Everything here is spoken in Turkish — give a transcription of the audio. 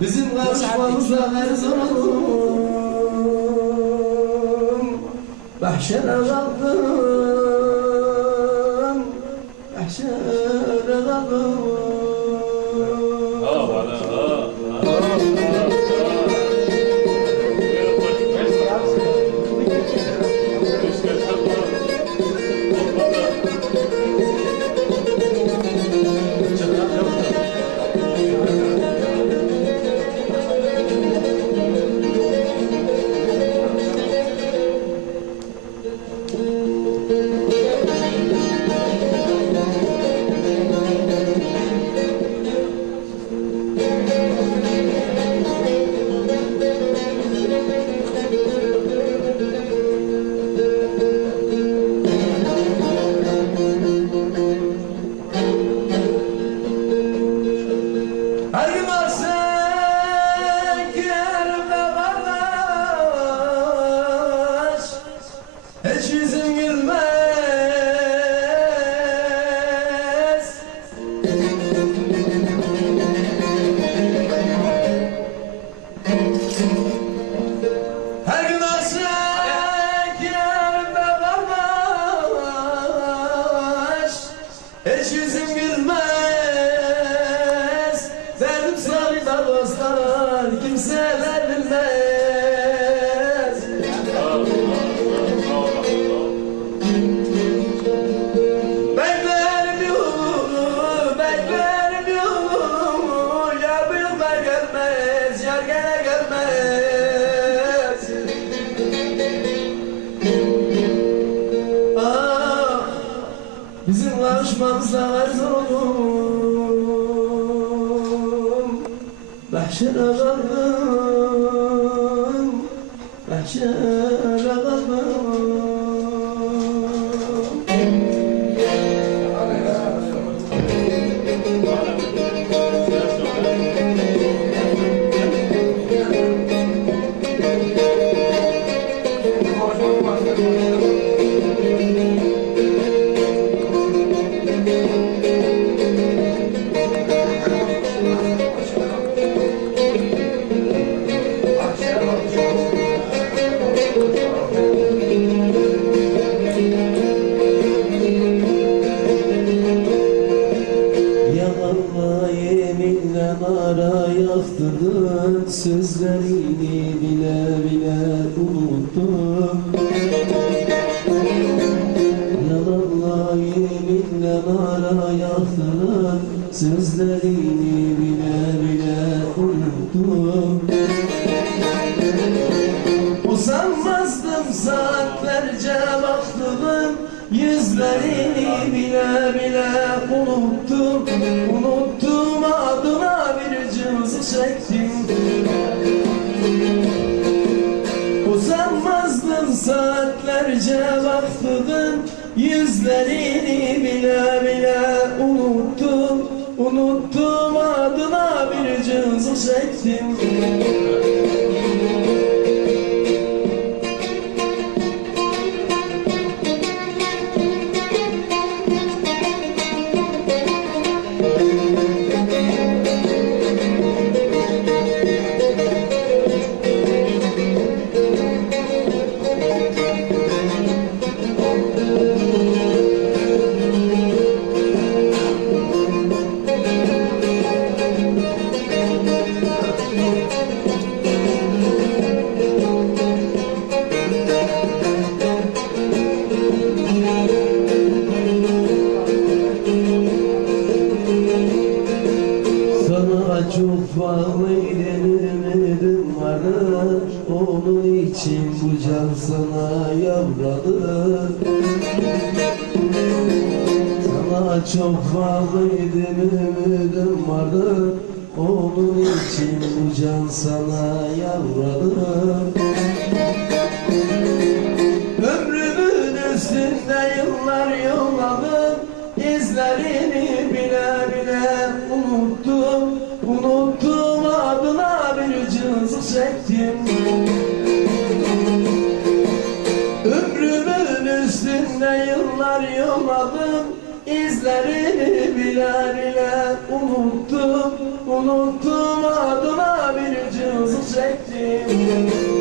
bizim kavuşmamızla her zaman mahşere kaldım, mahşere kaldım. Hiç yüzüm gülmez. Her gün aşık yerimde kalmış. Hiç yüzüm gülmez. Derdim sarıda dostlar kimseler bilmez. Bizim kavuşmamızla her zorluğum mahşere kaldım, mahşere kaldım. Ara yaktırdın, sözlerini bile bile unuttum. Yalanla yeminle ara yaktırdın, sözlerini bile bile unuttum. Usanmazdım saatlerce baktığım yüzlerini bile bile unuttum. Unuttum adına bir cızı çektim. Usanmazdım saatlerce baktığım yüzlerini bile bile unuttum. Unuttum adına bir cızı çektim. Çok fazla ümidim vardı, onun için bu can sana yavradı. Sana çok fazla ümidim vardı, onun için bu can sana yavradı. Ömrümün üstünde yıllar yolladım, izlerini bile bile unuttum. Unuttum adına bir cızı çektim. Ömrümün üstünde yıllar yolladım, izlerini bile bile unuttum. Unuttum adına Müzik